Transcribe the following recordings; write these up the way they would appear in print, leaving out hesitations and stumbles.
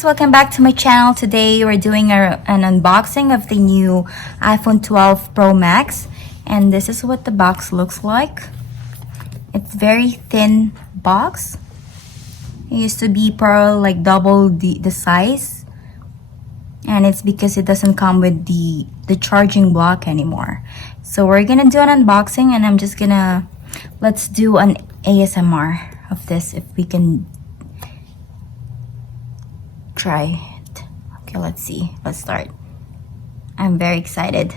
guys, welcome back to my channel. Today we're doing an unboxing of the new iPhone 12 Pro Max, and this is what the box looks like. It's very thin box. It used to be probably like double the size, and it's because it doesn't come with the charging block anymore. So we're gonna do an unboxing, and I'm just gonna let's do an ASMR of this if we can try it. Okay, let's see. Let's start. I'm very excited.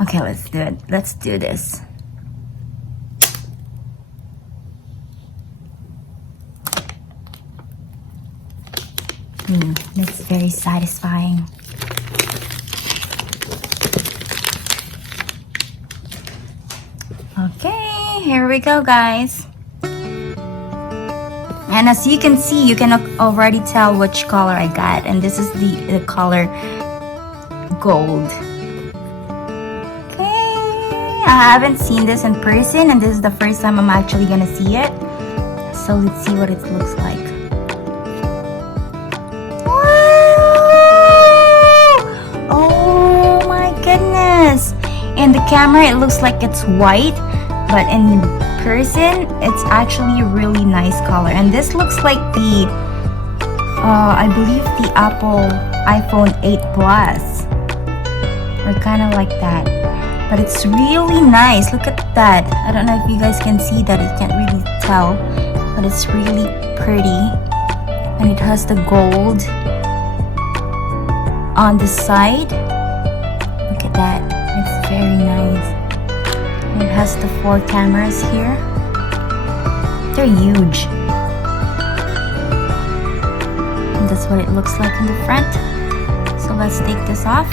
Okay, let's do it. Let's do this. That's very satisfying. Okay, here we go, guys. And as you can see, you can already tell which color I got, and this is the color gold. Okay, I haven't seen this in person, and this is the first time I'm actually gonna see it. So let's see what it looks like. Wow! Oh my goodness! In the camera, it looks like it's white, but in person it's actually a really nice color. And this looks like the I believe the Apple iPhone 8 Plus, or kind of like that, but it's really nice. Look at that. I don't know if you guys can see that. You can't really tell, but it's really pretty, and it has the gold on the side. Look at that. It's very nice. It has the 4 cameras here. They're huge. And that's what it looks like in the front. So let's take this off.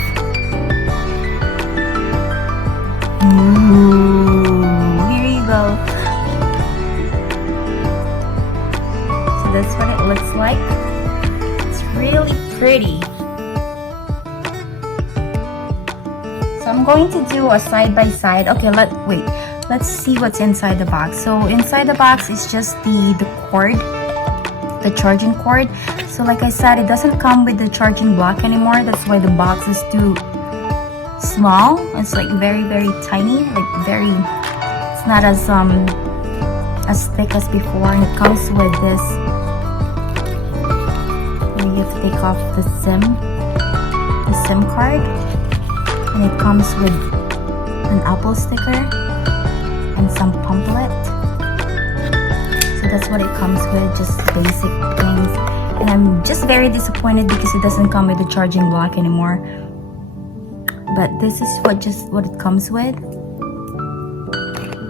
Ooh, here you go. So that's what it looks like. It's really pretty. So I'm going to do a side-by-side. Okay, let's see what's inside the box. So inside the box is just the cord, the charging cord. So like I said, it doesn't come with the charging block anymore. That's why the box is too small. It's like very tiny, like very, it's not as thick as before. And it comes with this, where you have to take off the SIM card. And it comes with an Apple sticker and some pamphlet. So that's what it comes with, just basic things. And I'm just very disappointed because it doesn't come with the charging block anymore. But this is what it comes with.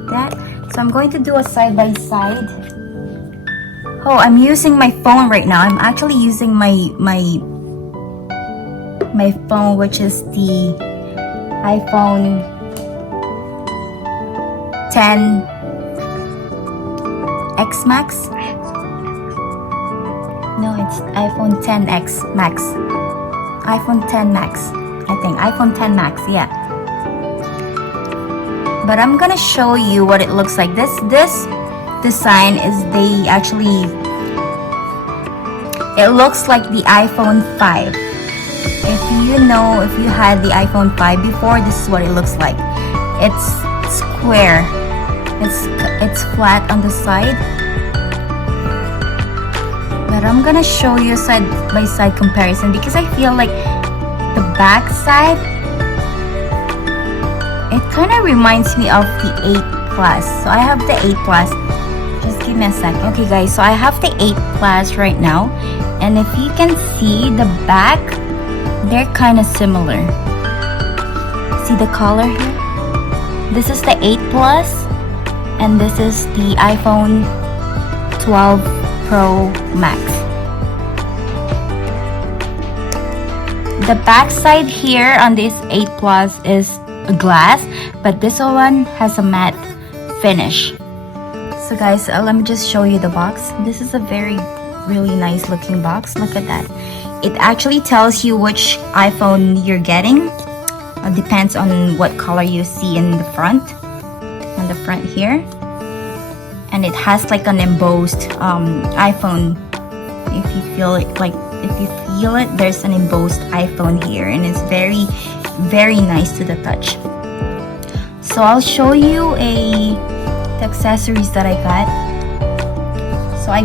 That. So I'm going to do a side-by-side. Oh, I'm using my phone right now. I'm actually using my phone, which is the iPhone 10X Max. No, it's iPhone 10X Max. iPhone 10 Max, I think. iPhone 10 Max, yeah. But I'm gonna show you what it looks like. This design is it looks like the iPhone 5. If you had the iPhone 5 before, this is what it looks like. It's square. It's flat on the side. But I'm gonna show you a side-by-side comparison because I feel like the back side, it kind of reminds me of the 8 Plus. So I have the 8 Plus. Just give me a second. Okay guys, so I have the 8 Plus right now. And if you can see the back, they're kind of similar. See the color here? This is the 8 Plus, and this is the iPhone 12 Pro Max. The back side here on this 8 Plus is glass, but this one has a matte finish. So guys, let me just show you the box. This is a really nice looking box. Look at that. It actually tells you which iPhone you're getting. It depends on what color you see in the front. On the front here. And it has like an embossed iPhone if you feel it, there's an embossed iPhone here, and it's very, very nice to the touch. So I'll show you the accessories that I got. So I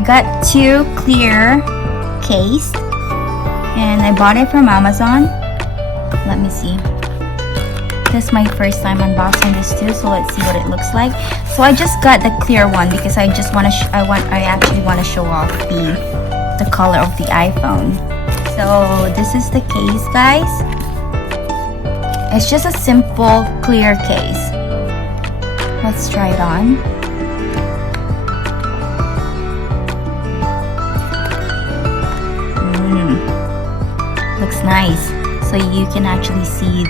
got two clear case, and I bought it from Amazon. Let me see. This is my first time unboxing this too, so let's see what it looks like. So I just got the clear one because I just want to I actually want to show off the color of the iPhone. So this is the case, guys. It's just a simple clear case. Let's try it on. Looks nice. So you can actually see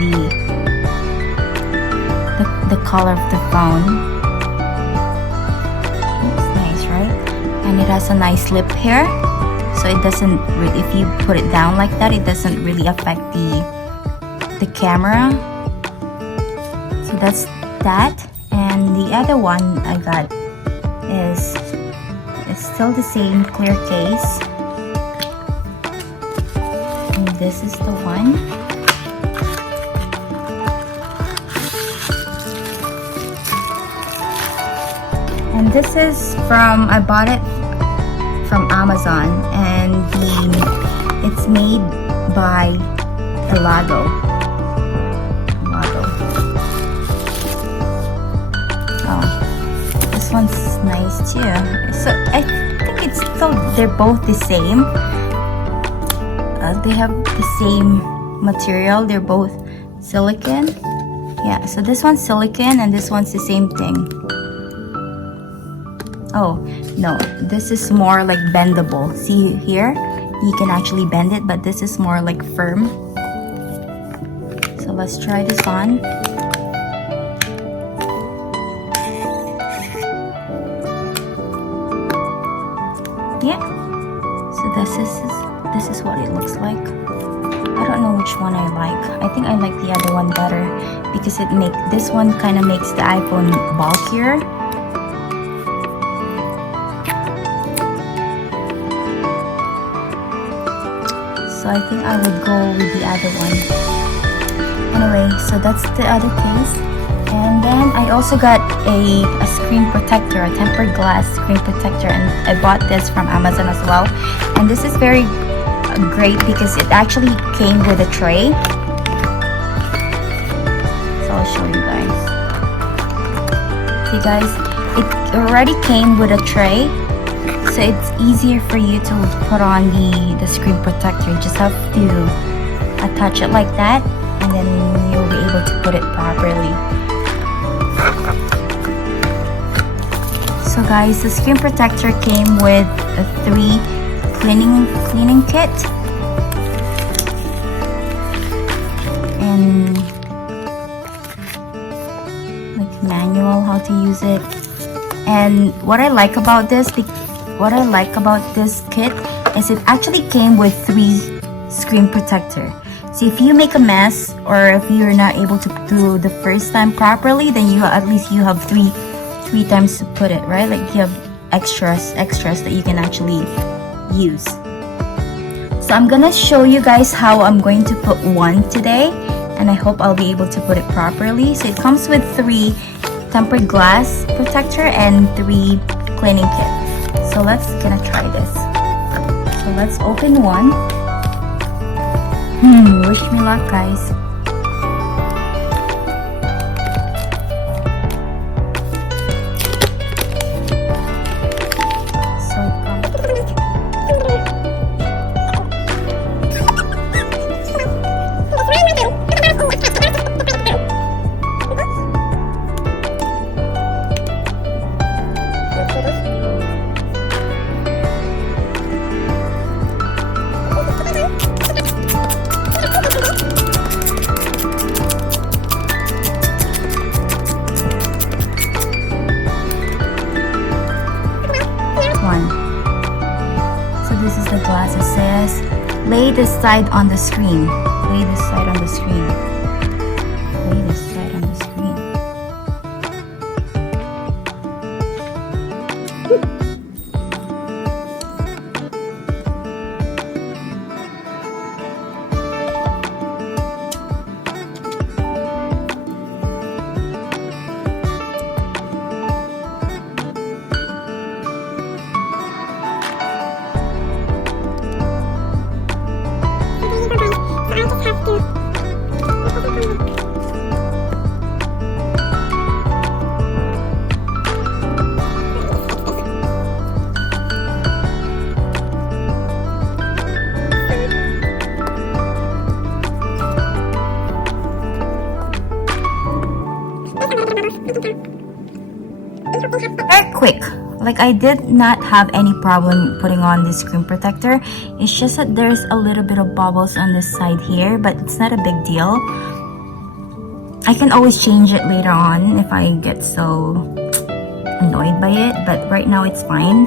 the color of the phone. Looks nice, right? And it has a nice lip here, so it doesn't really, if you put it down like that, it doesn't really affect the camera. So that's that. And the other one I got is still the same clear case. And this is the one. And this is I bought it from Amazon, and it's made by Lvdeluxe. Oh, this one's nice too. So I think they're both the same. They have the same material. They're both silicone. Yeah, so this one's silicone and this one's the same thing. Oh, no, this is more like bendable. See here? You can actually bend it, but this is more like firm. So let's try this on. Yeah. So this is what it looks like. I don't know which one I like. I think I like the other one better because this one kind of makes the iPhone bulkier. So I think I would go with the other one. Anyway, so that's the other case. And then I also got a screen protector, a tempered glass screen protector, and I bought this from Amazon as well. And this is very great because it actually came with a tray. So I'll show you guys. See guys, it already came with a tray. So it's easier for you to put on the screen protector. You just have to attach it like that, and then you'll be able to put it properly. So guys, the screen protector came with a 3 cleaning kit, and like manual how to use it. And what I like about this kit is it actually came with 3 screen protector. So if you make a mess, or if you're not able to do the first time properly, then at least you have three times to put it, right? Like you have extras that you can actually use. So I'm gonna show you guys how I'm going to put one today, and I hope I'll be able to put it properly. So it comes with 3 tempered glass protector and 3 cleaning kit. So let's gonna try this. So let's open one. Wish me luck, guys. So it comes. So this is the glass. It says, lay this side on the screen. Lay this side on the screen. Lay this side on the screen. Very quick. Like, I did not have any problem putting on this screen protector. It's just that there's a little bit of bubbles on the side here, but it's not a big deal. I can always change it later on if I get so annoyed by it, but right now it's fine.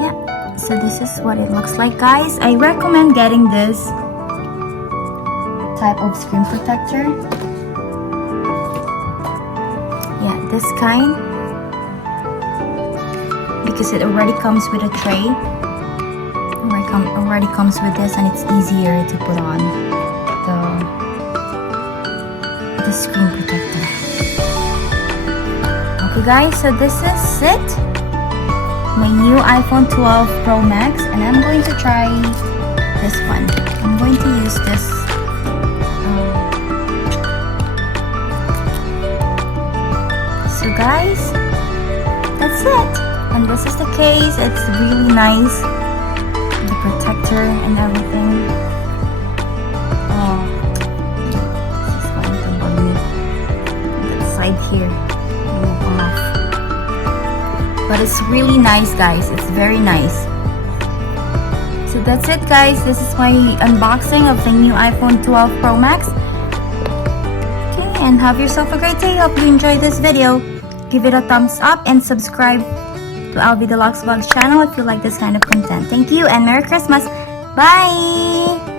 Yeah, so this is what it looks like, guys. I recommend getting this type of screen protector. Yeah, this kind, because it already comes with a tray. Already comes with this, and it's easier to put on the screen protector. Okay guys, so this is it, my new iPhone 12 Pro Max, and I'm going to try this one. I'm going to use this so guys, that's it. And this is the case. It's really nice, the protector and everything. Oh, this is going to bug me. That side here, it will come off. But it's really nice, guys. It's very nice. So that's it, guys. This is my unboxing of the new iPhone 12 Pro Max. Okay, and have yourself a great day. Hope you enjoyed this video. Give it a thumbs up and subscribe to Lvdeluxe Vlogs channel if you like this kind of content. Thank you and Merry Christmas. Bye!